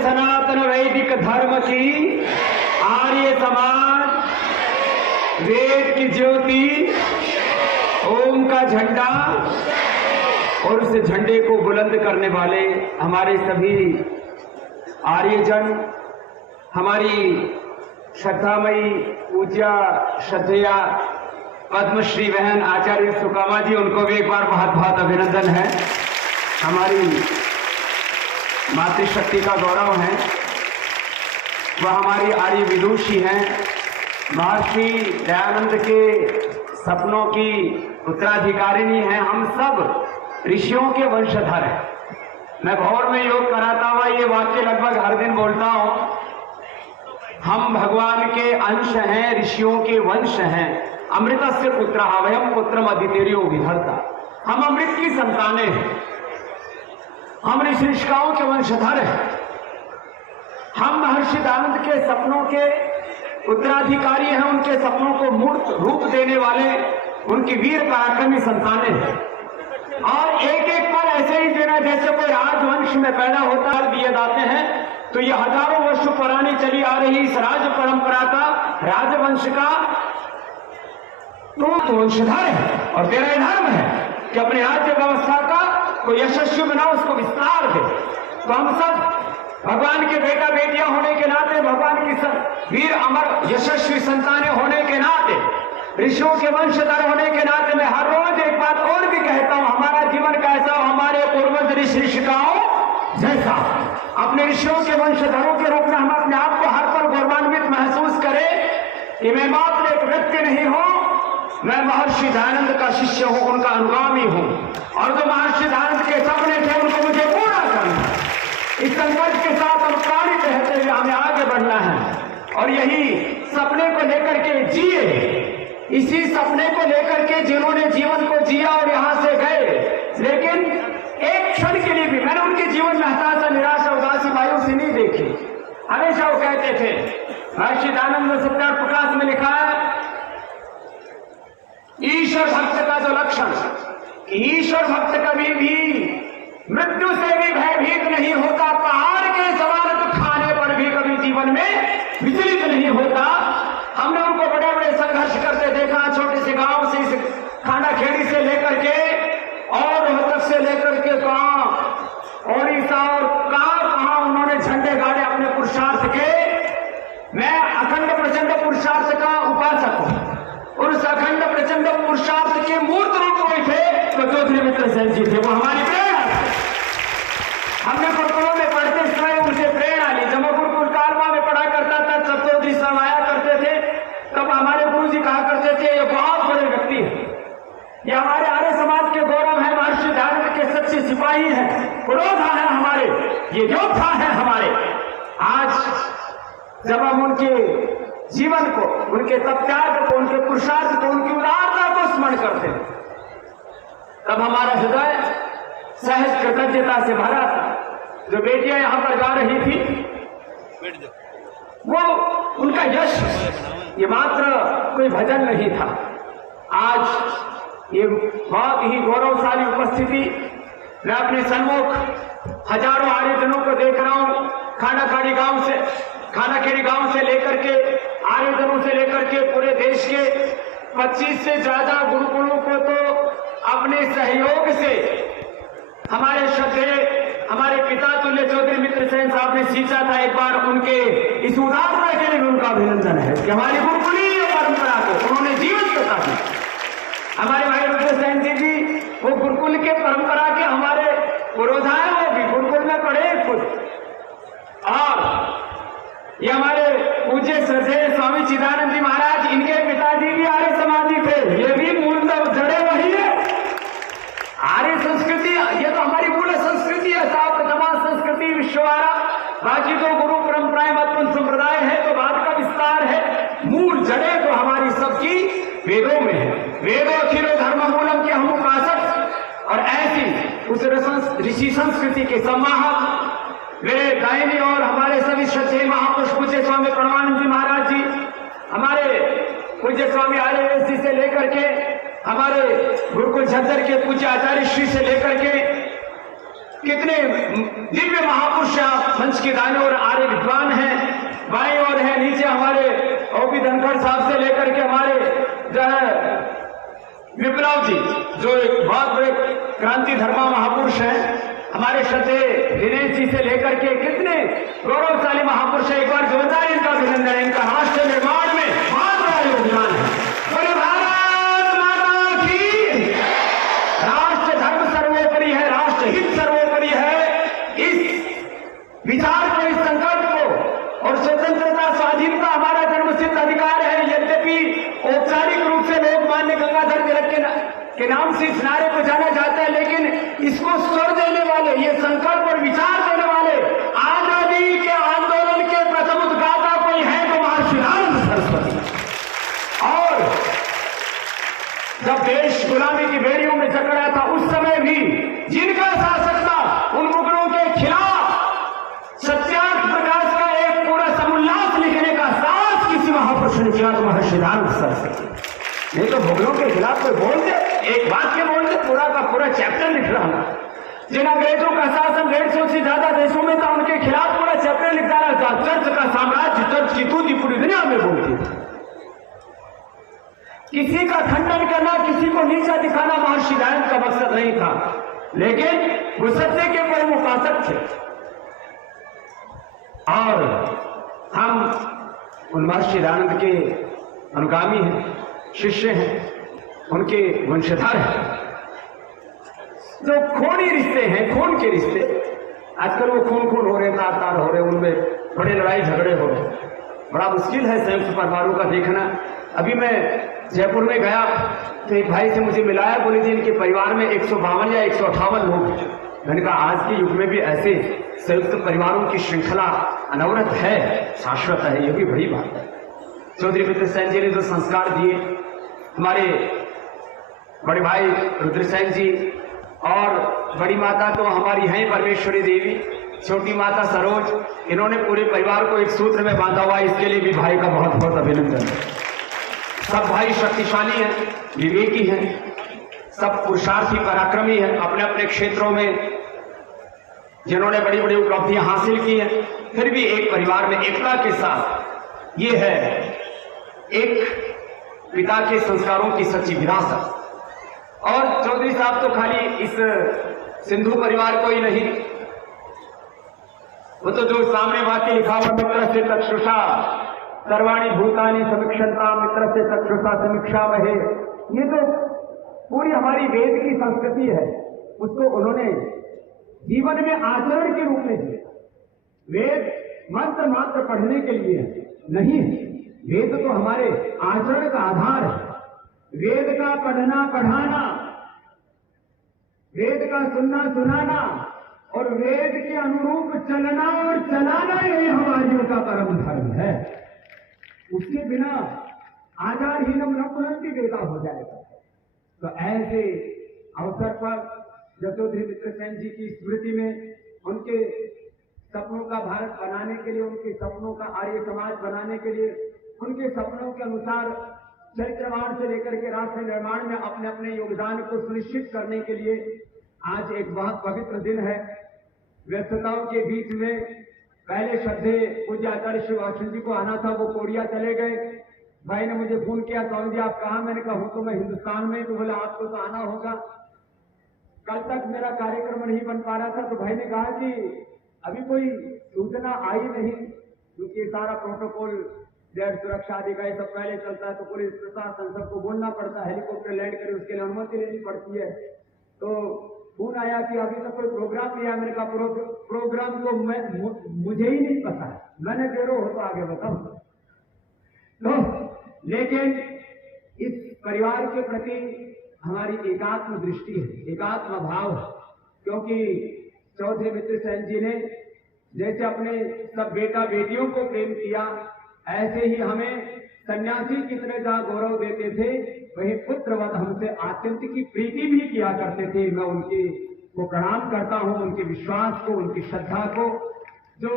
सनातन वैदिक धर्म की, आर्य समाज, वेद की ज्योति, ओम का झंडा और उस झंडे को बुलंद करने वाले हमारे सभी आर्यजन, हमारी श्रद्धामयी पूज्या श्रद्धेया पद्मश्री बहन आचार्य सुकामा जी, उनको भी एक बार बहुत बहुत अभिनंदन है। हमारी मातृशक्ति का गौरव है, वह हमारी आर्य विदुषी हैं, महर्षि दयानंद के सपनों की उत्तराधिकारिणी हैं। हम सब ऋषियों के वंशधर हैं। मैं भौर में योग कराता हुआ ये वाक्य लगभग हर दिन बोलता हूं, हम भगवान के अंश हैं, ऋषियों के वंश हैं। अमृतस्य पुत्रः वयं पुत्रम अदितेर्यो विधर्ता। हम अमृत की संतानें हैं, हम ऋषिकाओं के वंशधर हैं, हम महर्षि दयानंद के सपनों के उत्तराधिकारी हैं, उनके सपनों को मूर्त रूप देने वाले उनकी वीर पराक्रमी संतानें हैं। और एक एक पल ऐसे ही देना जैसे कोई राजवंश में पैदा होता है दिए जाते हैं, तो ये हजारों वर्षों पुरानी चली आ रही इस राज परंपरा का, राजवंश का तो वंशधर है। और तेरा धर्म है कि अपने राज्य व्यवस्था का कोई यशस्वी बनाओ, उसको विस्तार दे। तो हम सब भगवान के बेटा बेटियां होने के नाते, भगवान की सब वीर अमर यशस्वी संतानें होने के नाते, ऋषियों के वंशधर होने के नाते मैं हर रोज एक बात और भी कहता हूं, हमारा जीवन कैसा हो, हमारे पूर्वज ऋषिकाओं जैसा। अपने ऋषियों के वंशधरों के रूप में हम अपने आप को हर पल गौरवान्वित महसूस करें कि मैं मात्र एक व्यक्ति नहीं हूं, मैं महर्षि दयानंद का शिष्य हूं, उनका अनुगामी हूं। और जो महर्षि दयानंद के सपने थे उनको मुझे पूरा करना है। इस संकल्प के साथ हम प्रणित रहते हुए हमें आगे बढ़ना है और यही सपने को लेकर के जिए, इसी सपने को लेकर के जिन्होंने जीवन को जिया और यहां से गए, लेकिन एक क्षण के लिए भी मैंने उनके जीवन में हताशा, निराशा, उदासी, मायूसी नहीं देखी। हमेशा वो कहते थे, महर्षि दयानंद ने सत्यार्थ प्रकाश में लिखा है, ईश्वर भक्त का जो लक्षण, ईश्वर भक्त कभी भी मृत्यु से भी भयभीत नहीं होता, पहाड़ के समान तो खाने पर भी कभी जीवन में विचलित नहीं होता। हमने उनको बड़े बड़े संघर्ष करते देखा, छोटे से गांव से, इस खाना खेड़ी से लेकर के और रोहतक से लेकर के कहां ओडिशा और कहां उन्होंने झंडे गाड़े अपने पुरुषार्थ के। मैं अखंड प्रचंड पुरुषार्थ का उपासक हूं और उस अखंड प्रचंड पुरुषार्थ के मूर्त रूप में थे तो चौधरी मित्र सेन जी थे, वो हमारी प्रेरणा थे। हमने गुरुकुलों में पढ़ते समय उनसे प्रेरणा ली। जब मैं गुरुकुल कालवा में पढ़ा करता था तब चौधरी साहब आया करते थे, तब हमारे गुरु जी कहा करते थे, ये बहुत बड़े व्यक्ति है, ये हमारे आर्य समाज के गौरव है, महर्षि दयानंद के सच्चे सिपाही हैं, पुरोधा है हमारे, ये योद्धा है हमारे। आज जब हम उनके जीवन को, उनके तपत्याग को, उनके पुरुषार्थ को, उनकी उदारता को स्मरण करते हैं, तब हमारा हृदय सहज कृतज्ञता से भरा था। जो बेटियां यहां पर गा रही थी, वो उनका यश ये मात्र कोई भजन नहीं था। आज ये बहुत ही गौरवशाली उपस्थिति, मैं अपने सन्मुख हजारों आर्यजनों को देख रहा हूं, खानाखेड़ी गांव से लेकर के आर्यजनों से लेकर के पूरे देश के 25 से ज्यादा गुरुकुलों को तो अपने सहयोग से हमारे श्रद्धेय, हमारे पिता तुल्य चौधरी मित्र सेन साहब ने सींचा था। एक बार उनके इस उदारता के लिए उनका अभिनंदन है कि हमारी गुरुकुलीय परंपरा को उन्होंने जीवित करता था। हमारे भाई रुद्र सेन जी वो गुरुकुल के परंपरा के हमारे पुरोधा है, वो भी गुरुकुल में पढ़े खुद। और ये हमारे पूज्य श्रद्धेय स्वामी चिदानंद जी महाराज, इनके पिताजी भी आर्य समाजी थे, ये भी मूलतः जड़े वही है। आर्य संस्कृति ये तो हमारी मूल संस्कृति है, समाज संस्कृति विश्ववारा, बाकी तो गुरु परंपराएं मतपंथ संप्रदाय है तो बात का विस्तार है। मूल जड़े तो हमारी सबकी वेदों में है। वेदो अखिलो धर्म मूलम के हम उपासक और ऐसी उस ऋषि संस्कृति के सम्माहक मेरे दायनी और हमारे सभी श्रद्धेय महापुरुष पूज्य स्वामी परमानंद जी महाराज जी, हमारे पूज्य स्वामी आर्य जी से लेकर के हमारे गुरुकुल झज्जर के पूज्य आचार्य श्री से लेकर के कितने दिव्य महापुरुष आप मंच के दाएं और आर्य विद्वान हैं, बाएं और है नीचे हमारे ओपी धनखड़ साहब से लेकर के हमारे जो है विप्लव जी, जो एक बहुत बड़े क्रांति धर्मा महापुरुष हैं, हमारे श्रद्धेय दिनेश जी से लेकर के कितने गौरवशाली महापुरुष है। एक बार जोरदार इनका अभिनंदन है, इनका राष्ट्र निर्माण में बहुत बड़ा योगदान है। बोले भारत माता की। राष्ट्र धर्म सर्वोपरि है, राष्ट्र हित सर्वोपरि है। इस विचार को, इस संकल्प को, और स्वतंत्रता स्वाधीनता हमारा जन्मसिद्ध अधिकार है। यद्यपि औपचारिक रूप से लोकमान्य गंगाधर तिलक के नाम से इस नारे को जाना जाता है, लेकिन इसको स्वर देने वाले, ये संकल्प और विचार देने वाले आजादी के आंदोलन के प्रथम उद्गाता कोई है तो महर्षि रामचंद्र सरस्वती। और जब देश गुलामी की बेड़ियों में जकड़ा था, उस समय भी जिनका शासक था, उन मुगलों के खिलाफ सत्याग्रह प्रकाश का एक पूरा समुल्लास लिखने का साहस किसी महापुरुष ने किया तो महर्षि रामचंद्र सरस्वती। नहीं तो मुगलों के खिलाफ कोई बोल दे, एक वाक्य बोल दे, पूरा का पूरा चैप्टर लिख रहा हूं। जिन अंग्रेजों का शासन 150 से ज्यादा देशों में था, उनके खिलाफ पूरा चैप्टर लिख डाला था। चर्च का साम्राज्य, चर्च की तूती पूरी दुनिया में बोलती थी। किसी का खंडन करना, किसी को नीचा दिखाना महर्षि दयानंद का मकसद नहीं था, लेकिन वो सत्य के परम उपासक थे। और हम उन महर्षि दयानंद के अनुगामी हैं, शिष्य हैं, उनके वंशधर हैं। जो खूनी रिश्ते हैं, खून के रिश्ते, आजकल वो खून हो रहे, तार हो रहे, उनमें बड़े लड़ाई झगड़े हो रहे। बड़ा मुश्किल है संयुक्त परिवारों का देखना। अभी मैं जयपुर में गया तो एक भाई से मुझे मिलाया, बोले जी इनके परिवार में 152 या 158 लोग हैं। मैंने कहा आज के युग में भी ऐसे संयुक्त परिवारों की श्रृंखला अनवरत है, शाश्वत है, ये भी बड़ी बात है। चौधरी मित्र सेन जी ने जो संस्कार दिए, हमारे बड़े भाई रुद्रसेन जी और बड़ी माता तो हमारी हैं परमेश्वरी देवी, छोटी माता सरोज, इन्होंने पूरे परिवार को एक सूत्र में बांधा हुआ, इसके लिए भी भाई का बहुत बहुत अभिनंदन है। सब भाई शक्तिशाली हैं, विवेकी हैं, सब पुरुषार्थी पराक्रमी हैं, अपने अपने क्षेत्रों में जिन्होंने बड़ी बड़ी उपलब्धियां हासिल की हैं, फिर भी एक परिवार में एकता के साथ, ये है एक पिता के संस्कारों की सच्ची विरासत। और चौधरी साहब तो खाली इस सिंधु परिवार को ही नहीं, वो तो जो सामने वाक्य लिखा हुआ मित्र से चक्षुषा सर्वाणी भूतानि समीक्षन्ता मित्र से चक्षुषा समीक्षा वहे, ये तो पूरी हमारी वेद की संस्कृति है, उसको उन्होंने जीवन में आचरण के रूप में दिया। वेद मंत्र मात्र पढ़ने के लिए नहीं है, वेद तो हमारे आचरण का आधार है। वेद का पढ़ना पढ़ाना, वेद का सुनना सुनाना और वेद के अनुरूप चलना और चलाना, यही हमारियों का परम धर्म है। उसके बिना आचारहीनम न पुनंति वेदा हो जाएगा। तो ऐसे अवसर पर जब चौधरी मित्र सेन जी की स्मृति में, उनके सपनों का भारत बनाने के लिए, उनके सपनों का आर्य समाज बनाने के लिए, उनके सपनों के अनुसार चरित्रवान से लेकर के राष्ट्र निर्माण में अपने अपने योगदान को सुनिश्चित करने के लिए आज एक बहुत पवित्र दिन है। व्यस्तताओं के बीच में पहले श्रद्धेय पूज्य आचार्य श्री वाष्ण जी को आना था, वो कोरिया चले गए। भाई ने मुझे फोन किया, स्वामी जी आप कहाँ? मैंने कहा हूं तो मैं हिंदुस्तान में। तो बोला आपको तो आना होगा। कल तक मेरा कार्यक्रम नहीं बन पा रहा था, तो भाई ने कहा कि अभी कोई सूचना आई नहीं, क्योंकि सारा प्रोटोकॉल जैव सुरक्षा आदि का ये सब पहले चलता है, तो पुलिस प्रशासन सबको बोलना पड़ता है, हेलीकॉप्टर लैंड करे उसके लिए अनुमति लेनी पड़ती है। तो फोन आया कि अभी तक कोई प्रोग्राम नहीं आया। मैंने कहा प्रोग्राम को मुझे ही नहीं पता है, मैंने बेरो हो तो आगे बताऊं। तो लेकिन इस परिवार के प्रति हमारी एकात्म दृष्टि है, एकात्म भाव है, क्योंकि चौधरी मित्र सेन जी ने जैसे अपने सब बेटा बेटियों को प्रेम किया, ऐसे ही हमें सन्यासी की तरह जहां गौरव देते थे, वही पुत्रवत हमसे आत्यंत की प्रीति भी किया करते थे। मैं उनके को प्रणाम करता हूं, उनके विश्वास को, उनकी श्रद्धा को, जो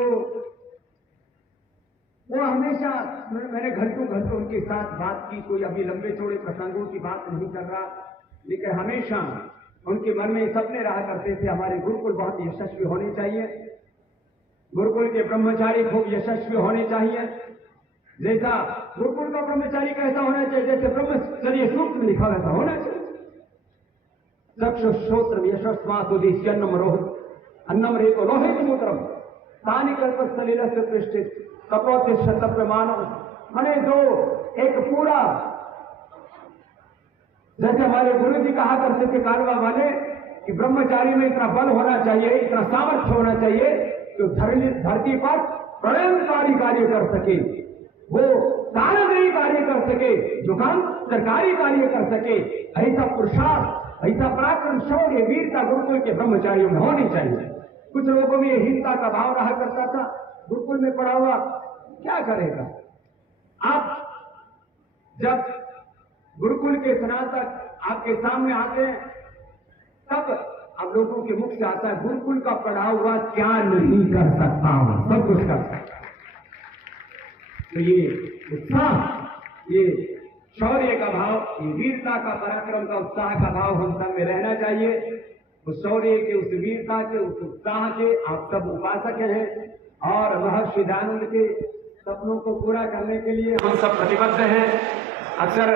वो हमेशा, मैंने घंटों घंटों उनके साथ बात की, कोई अभी लंबे चौड़े प्रसंगों की बात नहीं कर रहा, लेकिन हमेशा उनके मन में सपने रहा करते थे हमारे गुरुकुल बहुत यशस्वी होने चाहिए, गुरुकुल के ब्रह्मचारी खूब यशस्वी होने चाहिए। जैसा गुरुकुल का ब्रह्मचारी कैसा होना चाहिए, जैसे ब्रह्मचर्य सूत्र में लिखा वैसा होना चाहिए। चक्षुश्रोत्रम यशस्वासुदिश्यन्नम रोहित अन्नम रेतो लोहित मूत्रम तानि कल्पस्थलीलस्य पृष्ठित तपोतिष्ठत प्रमाणम। माने जो एक पूरा, जैसे हमारे गुरु जी कहा करते थे कालवा वाले कि ब्रह्मचारी में इतना बल होना चाहिए, इतना सामर्थ्य होना चाहिए कि धरती पर प्रलयकारी कार्य कर सके, वो दानवीय कार्य कर सके, जुकाम सरकारी कार्य कर सके। ऐसा पुरुषार्थ, ऐसा पराक्रम, शौर्य, वीरता गुरुकुल के ब्रह्मचारियों में होनी चाहिए। कुछ लोगों में हिंसा का भाव रहा करता था, गुरुकुल में पढ़ा हुआ क्या करेगा। आप जब गुरुकुल के स्नातक आपके सामने आते हैं तब आप लोगों के मुख से आता है गुरुकुल का पढ़ा हुआ क्या नहीं कर सकता हूं, सब कुछ कर सकता। तो ये उत्साह, ये शौर्य का भाव, ये वीरता का, पराक्रम का, उत्साह का भाव हम सब में रहना चाहिए। उस शौर्य के, उस वीरता के, उस उत्साह के आप सब उपासक हैं और महर्षि दयानंद के सपनों को पूरा करने के लिए हम सब प्रतिबद्ध हैं। अक्सर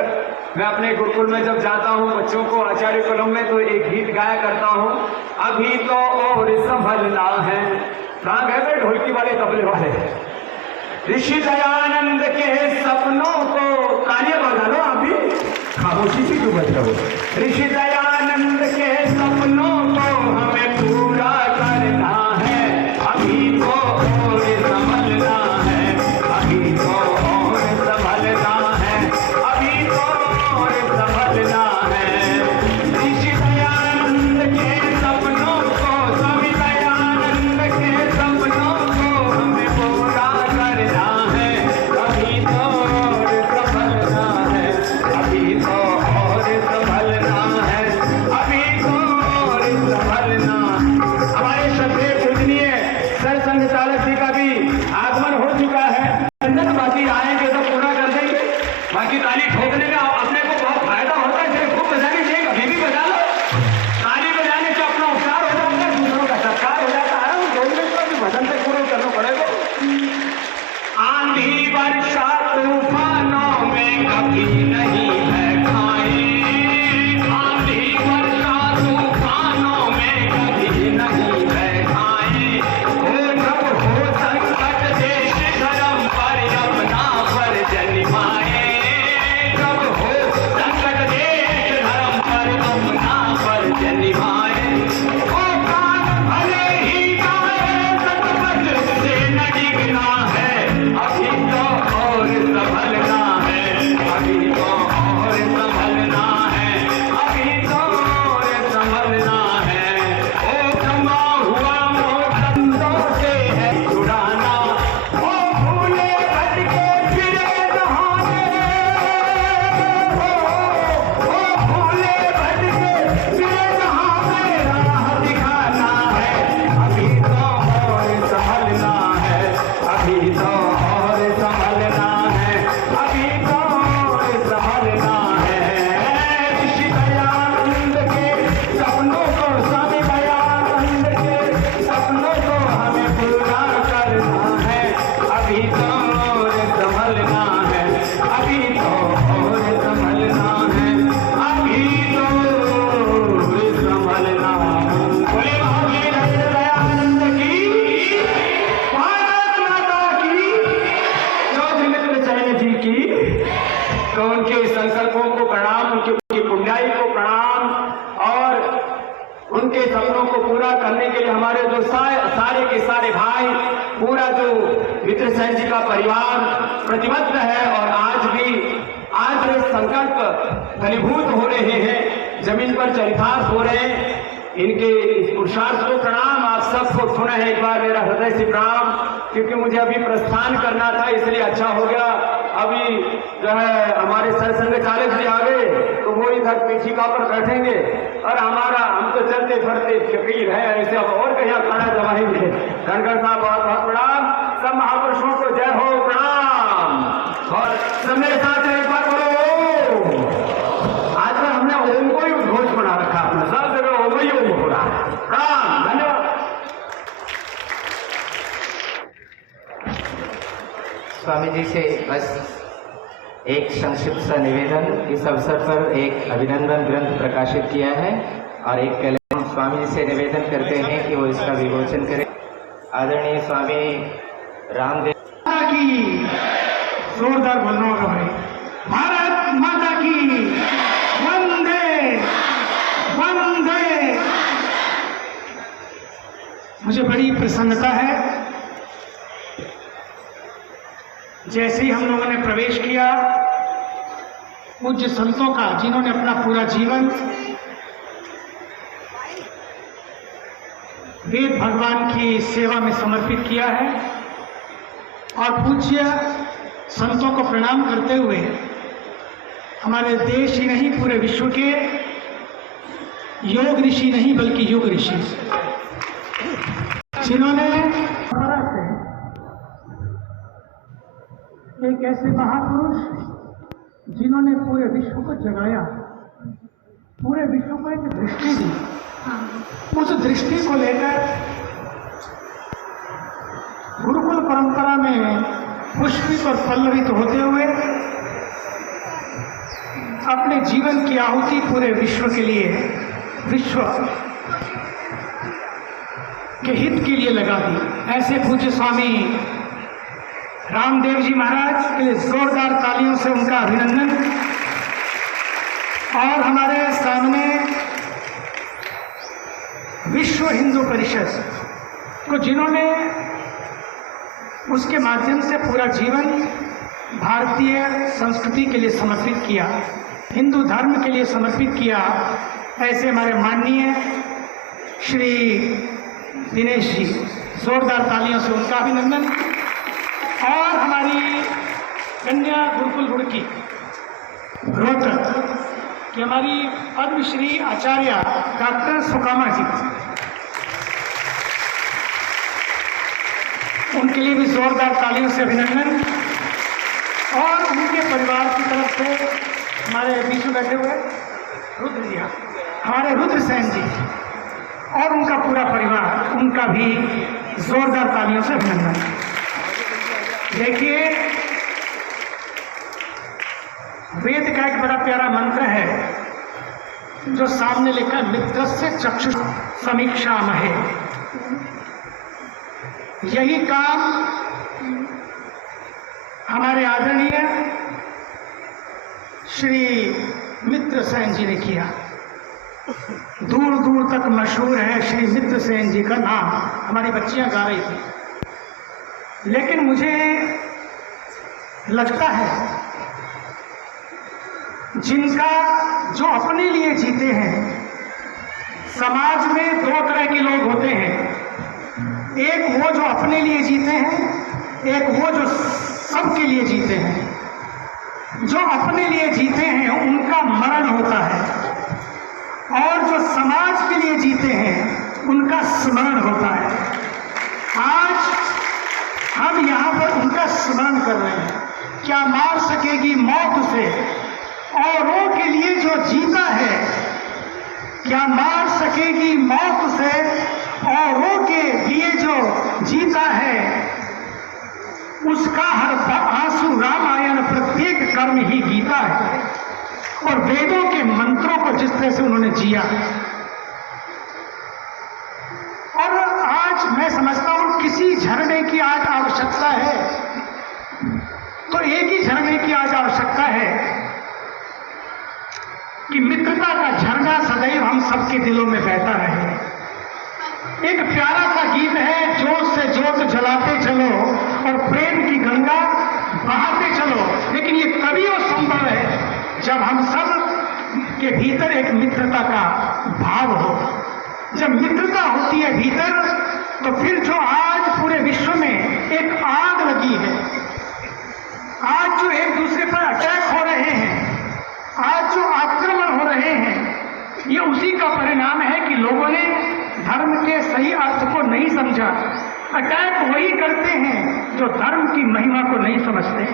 मैं अपने गुरुकुल में जब जाता हूँ बच्चों को आचार्य कलम में तो एक गीत गाया करता हूँ, अभी तो और संभलना है। कहाँ गए थे ढोलकी वाले, तबले वाले? ऋषि दयानंद के सपनों को तालियां बजा लो, आप भी खामोशी से क्यों बज रहे हो? ऋषि दयानंद के सपनों को हमें पूरा करना है, अभी तो और संभलना है, अभी तो और संभलना है, अभी तो और संभलना है। ऋषि दयानंद के सपनों को, स्वामी दयानंद के सपनों को हमें पूरा करना है, अभी तो और संभलना है, अभी तो और संभलना है, अभी तो और संभलना। हमारे श्रद्धेय पूजनीय सर संघ चालक जी का भी आगमन हो चुका है। बाकी आएंगे तो पूरा कर देंगे। बाकी ताली ठोकने में अपने को बहुत फायदा होता है, सिर्फ खूब बजानी चाहिए, अभी भी बजा लो। ताली बजाने से अपना उपचार हो जाता है, दूसरों का सत्कार हो जाता है। उस जोड़ने को भी भजन से पूरा करना पड़ेगा। आंधी वर्षा तूफानों में कभी नहीं बैठाए, आंधी वर्षा तूफानों में कभी नहीं बैठाए। हो जब हो संकट देश धर्म पर अपना फर्ज निभाए, जब हो संकट देश धर्म पर अपना फर्ज निभाए। ओ कान भले ही गाए, सतपथ से न डिगना है, अभी तो और संभलना है, अभी तो और संभलना है, अभी तो और संभलना है। ओ जमा हुआ मोहब्बतों से है छुड़ाना, ओ भूले भटके फिरे जहां में, ओ भूले भटके फिरे जहां में राह दिखाना है, अभी तो और संभलना है, अभी तो और संभलना है, अभी तो और संभलना है। ऋषि दयानंद के सपनों को, स्वामी दयानंद के सपनों को हमें पूरा करना है, अभी तो और संभलना है, अभी तो और संभलना है, अभी तो और संभलना। बोले महावीर दयानंद की, भारत माता की, जो चैन जी की। तो उनके संकल्पों को प्रणाम, उनकी पुण्याई को प्रणाम और उनके सपनों को पूरा करने के लिए हमारे जो सारे के सारे भाई, पूरा जो मित्र सेन जी का परिवार प्रतिबद्ध है। और आज ये संकल्प फलीभूत हो रहे हैं, जमीन पर चरितार्थ हो रहे हैं। इनके इस पुरुषार्थ को प्रणाम। आप सबको पुनः एक बार मेरा हृदय से प्रणाम, क्योंकि मुझे अभी प्रस्थान करना था, इसलिए अच्छा हो गया। अभी जो है हमारे सरसंघ चालक जी आ गए तो वो इधर पीठिका पर बैठेंगे और हम तो चलते फिरते फकीर है, ऐसे अब और कहीं खाना जमाएंगे। धनखड़ साहब बहुत बहुत प्रणाम। सब महापुरुषों को जय हो, प्रणाम। और सब मेरे साथ एक बार बोलो। आजकल हमने ओम को ही उद्घोष बना रखा, अपना सब जगह स्वामी जी से बस एक संक्षिप्त सा निवेदन। इस अवसर पर एक अभिनंदन ग्रंथ प्रकाशित किया है और एक कलम स्वामी जी से निवेदन करते हैं कि वो इसका विमोचन करें। आदरणीय स्वामी रामदेव की जोरदार बोलना होगा भाई। भारत माता की वंदे वंदे। मुझे बड़ी प्रसन्नता है, जैसे ही हम लोगों ने प्रवेश किया पूज्य संतों का, जिन्होंने अपना पूरा जीवन वेद भगवान की सेवा में समर्पित किया है, और पूज्य संतों को प्रणाम करते हुए हमारे देश ही नहीं पूरे विश्व के योग ऋषि नहीं बल्कि युग ऋषि, जिन्होंने एक ऐसे महापुरुष जिन्होंने पूरे विश्व को जगाया, पूरे विश्व को एक दृष्टि दी, उस दृष्टि को लेकर गुरुकुल परंपरा में पुष्पित और पल्लवित होते हुए अपने जीवन की आहुति पूरे विश्व के लिए, विश्व के हित के लिए लगा दी। ऐसे पूज्य स्वामी रामदेव जी महाराज के लिए जोरदार तालियों से उनका अभिनंदन। और हमारे सामने विश्व हिंदू परिषद को, जिन्होंने उसके माध्यम से पूरा जीवन भारतीय संस्कृति के लिए समर्पित किया, हिंदू धर्म के लिए समर्पित किया, ऐसे हमारे माननीय श्री दिनेश जी, जोरदार तालियों से उनका अभिनंदन। और हमारी कन्या गुरुकुल रुड़की रोहतक की हमारी पद्मश्री आचार्य डॉक्टर सुकामा जी, उनके लिए भी जोरदार तालियों से अभिनंदन। और उनके परिवार की तरफ से हमारे बीच में बैठे हुए रुद्र जी, हमारे रुद्र सेन जी और उनका पूरा परिवार, उनका भी जोरदार तालियों से अभिनंदन। देखिए, वेद का एक बड़ा प्यारा मंत्र है जो सामने लिखा, मित्रस्य चक्षु समीक्षा महे। यही काम हमारे आदरणीय श्री मित्र सेन जी ने किया। दूर दूर तक मशहूर है श्री मित्र सेन जी का नाम, हमारी बच्चियां गा रही थी। लेकिन मुझे लगता है जिनका जो अपने लिए जीते हैं, समाज में दो तरह के लोग होते हैं, एक वो जो अपने लिए जीते हैं, एक वो जो सबके लिए जीते हैं। जो अपने लिए जीते हैं उनका मरण होता है, और जो समाज के लिए जीते हैं उनका स्मरण होता है। आज हम यहाँ पर उनका स्मरण कर रहे हैं। क्या मार सकेगी मौत उसे, औरों के लिए जो जीता है, क्या मार सकेगी मौत उसे, औरों के लिए जो जीता है, उसका हर आंसू रामायण प्रत्येक कर्म ही गीता है। और वेदों के मंत्रों को जिस तरह से उन्होंने जिया, और आज मैं समझता हूं किसी झरने की आज आवश्यकता है तो एक ही झरने की आज आवश्यकता है कि मित्रता का झरना सदैव हम सबके दिलों में बहता रहे। एक प्यारा सा गीत है, जोत से जोत जलाते चलो और प्रेम की गंगा बहाते चलो। लेकिन ये तभी वो संभव है जब हम सब के भीतर एक मित्रता का भाव हो। जब मित्रता होती है भीतर, तो फिर जो आज पूरे विश्व में एक आग लगी है, आज जो एक दूसरे पर अटैक हो रहे हैं, आज जो आक्रमण हो रहे हैं, ये उसी का परिणाम है कि लोगों ने धर्म के सही अर्थ को नहीं समझा। अटैक वही करते हैं जो धर्म की महिमा को नहीं समझते,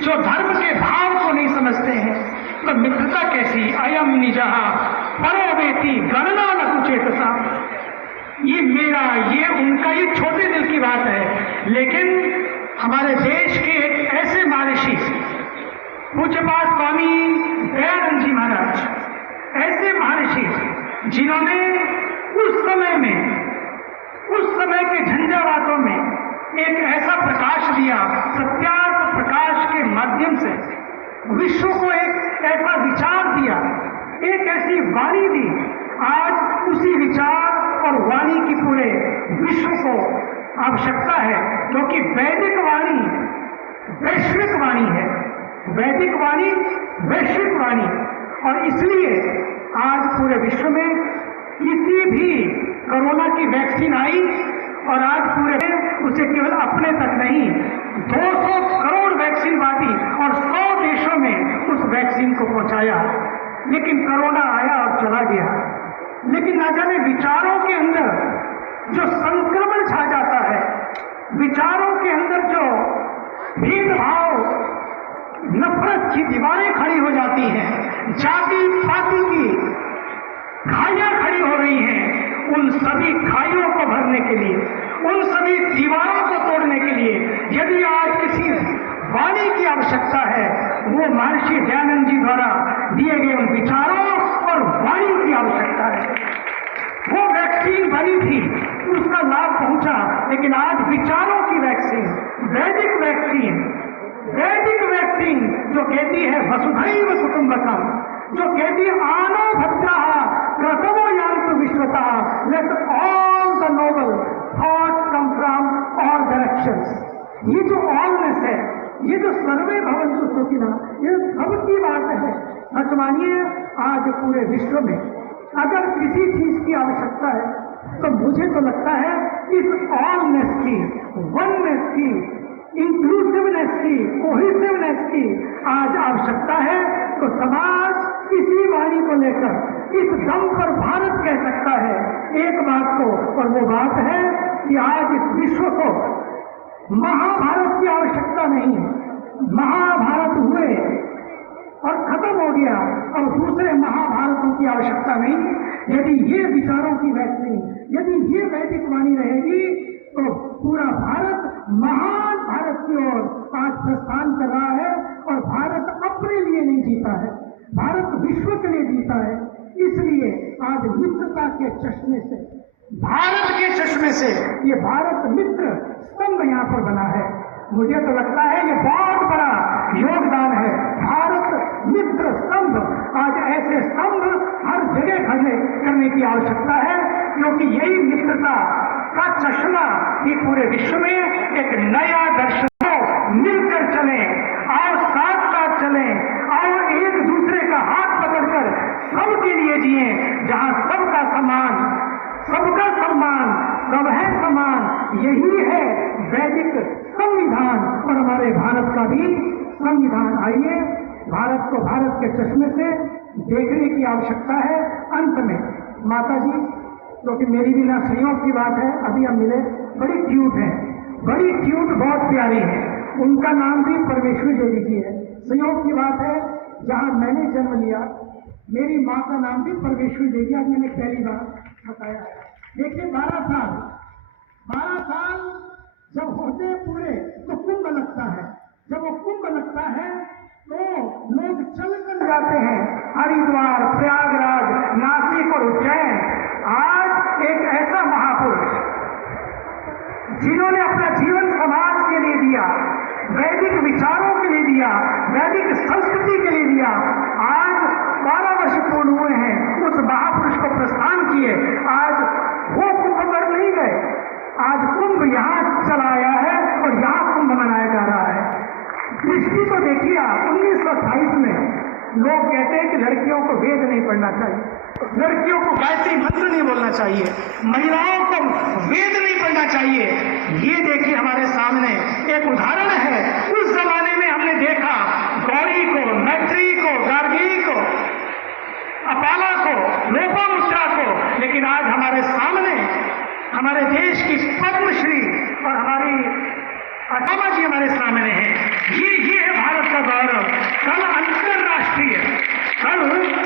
जो धर्म के भाव को नहीं समझते हैं। तो मित्रता कैसी, अयम निजहा परोवेति गणना न कुचेतसा। ये मेरा, ये उनका, ये छोटे दिल की बात है। लेकिन हमारे देश के एक ऐसे महर्षि पूज्यपाद स्वामी दयानंद जी महाराज, ऐसे महर्षि जिन्होंने उस समय के झंझावातों में एक ऐसा प्रकाश दिया, सत्यार्थ प्रकाश के माध्यम से विश्व को एक ऐसा विचार दिया, एक ऐसी वाणी दी। आज उसी विचार और वाणी की पूरे विश्व को आवश्यकता है, क्योंकि वैदिक वाणी वैश्विक वाणी है, वैदिक वाणी वैश्विक वाणी। और इसलिए आज पूरे विश्व में किसी भी कोरोना की वैक्सीन आई और आज पूरे उसे केवल अपने तक नहीं, 200 करोड़ वैक्सीन बांटी और 100 देशों में उस वैक्सीन को पहुंचाया। लेकिन कोरोना आया और चला गया। लेकिन ना जाने विचारों के अंदर जो संक्रमण छा जाता है, विचारों के अंदर जो भेदभाव, नफरत की दीवारें खड़ी हो जाती हैं, जाति पाति की खाइयां खड़ी हो रही हैं, उन सभी खाइयों को भरने के लिए, उन सभी दीवारों को तोड़ने के लिए यदि आज किसी वाणी की आवश्यकता है, वो महर्षि दयानंद जी द्वारा दिए गए उन विचारों और वाणी की आवश्यकता है। वो वैक्सीन बनी थी, उसका लाभ पहुंचा, लेकिन आज विचारों की वैक्सीन, वैदिक वैक्सीन, वैदिक वैक्सीन जो कहती है वसुधैव कुटुंबकम, जो कहती है आनो भद्रः प्रथमो यान्तु विश्वतः, let all the noble thoughts come from all directions. ये जो ऑलनेस है, ये जो सर्वे भवन्तु सुखिनः, ये सबकी बात है। सच मानिए, आज पूरे विश्व में अगर किसी चीज की आवश्यकता है तो मुझे तो लगता है इस ऑलनेस की, वननेस की, इंक्लूसिवनेस की, कोहेसिवनेस की आज आवश्यकता है। तो समाज इसी वाणी को लेकर इस दम पर भारत कह सकता है एक बात को, और वो बात है कि आज इस विश्व को महाभारत की आवश्यकता नहीं। महाभारत हुए और खत्म हो गया, और दूसरे महाभारतों की आवश्यकता नहीं। यदि ये विचारों की वैक्सीन, यदि ये वैदिक वाणी रहेगी तो पूरा भारत महान भारत की ओर आज प्रस्थान कर रहा है। और भारत अपने लिए नहीं जीता है, भारत विश्व के लिए जीता है। इसलिए आज मित्रता के चश्मे से, भारत के चश्मे से ये भारत मित्र स्तंभ यहाँ पर बना है। मुझे तो लगता है ये बहुत बड़ा योगदान है, भारत मित्र स्तंभ। आज ऐसे स्तंभ हर जगह खड़े करने की आवश्यकता है, क्योंकि यही मित्रता का चश्मा ही पूरे विश्व में एक नया दर्शन हो। मिलकर चलें, और साथ साथ चलें, और एक दूसरे का हाथ पकड़कर सबके लिए जिए, जहां सबका सम्मान, सबका सम्मान, सब है समान। यही है वैदिक संविधान और हमारे भारत का भी संविधान। आइए, भारत को भारत के चश्मे से देखने की आवश्यकता है। अंत में माता जी, क्योंकि मेरी भी ना संयोग की बात है, अभी हम मिले, बड़ी क्यूट है, बड़ी क्यूट, बहुत प्यारी है। उनका नाम भी परमेश्वरी देवी जी है। संयोग की बात है, जहां मैंने जन्म लिया, मेरी माँ का नाम भी परमेश्वरी देवी, आज मैंने पहली बार बताया है। देखिए, 12 साल जब होते पूरे तो कुंभ लगता है। जब वो कुंभ लगता है तो लोग चल कर जाते हैं हरिद्वार, प्रयागराज, नासिक और उज्जैन। आज एक ऐसा महापुरुष जिन्होंने अपना जीवन समाज के लिए दिया, वैदिक विचारों के लिए दिया, वैदिक संस्कृति के लिए दिया, आज 12 वर्ष पूर्ण हुए हैं, उस महापुरुष को प्रस्थान किए। आज वो कुंभ पर नहीं गए, आज कुंभ यहाँ चला आया है और यहाँ कुंभ मनाया जा रहा है। दृष्टि तो देखिए आप, 1928 में लोग कहते हैं कि लड़कियों को वेद नहीं पढ़ना चाहिए, लड़कियों को गायत्री मंत्र नहीं बोलना चाहिए, महिलाओं को वेद नहीं पढ़ना चाहिए। ये देखिए हमारे सामने एक उदाहरण है। उस जमाने में हमने देखा गौरी को, मैत्री को, गार्गी को, अपाला को, लोपामुद्रा को, लेकिन आज हमारे सामने हमारे देश की पद्मश्री और हमारी अटामा जी हमारे सामने हैं। ये है भारत का गौरव। कल अंतर्राष्ट्रीय, कल